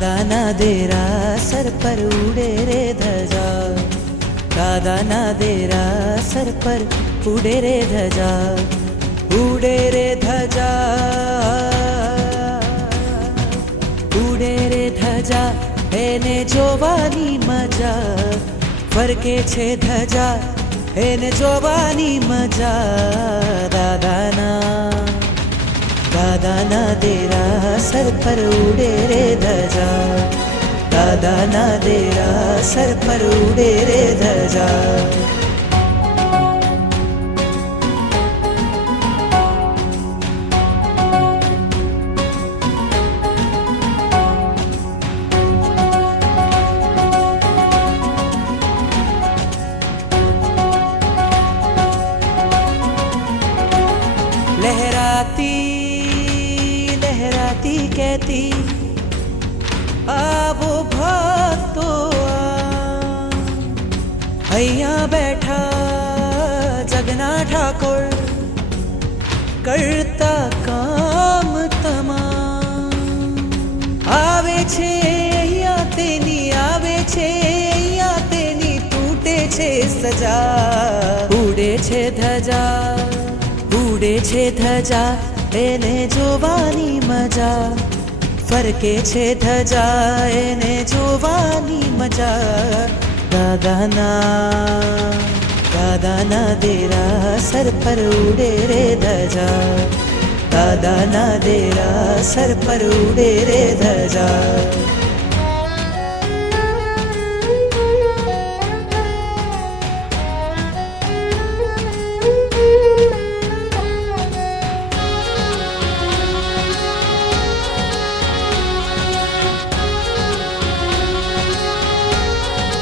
દાદાના દેરા સર પર ઉડે રે ધજા, દાદાના દેરા સર પર ઉડે રે ધજા, ઉડે રે ધજા, ઉડે રે ધજા, એને જોવાની મજા, ફરકે છે ધજા, એને જોવાની મજા. દાદાના દેરા સર પર ઉડે રે ધજા, દાદાના દેરા સર પર ઉડે રે ધજા. लहराती लहराती कहती आवो भक्तो અહીંયા બેઠા જગના ઠાકોર કરતા કામ તમામ. આવે છે અહીંયા તેની, આવે છે અહીંયા તેની, તૂટે છે સજા. ઉડે છે ધજા, ઉડે છે ધજા, એને જોવાની મજા, ફરકે છે ધજા, એને જોવાની મજા. દાદાના દેરા સર પર ઉડે રે ધજા, દાદાના દેરા સર પર ઉડે રે ધજા.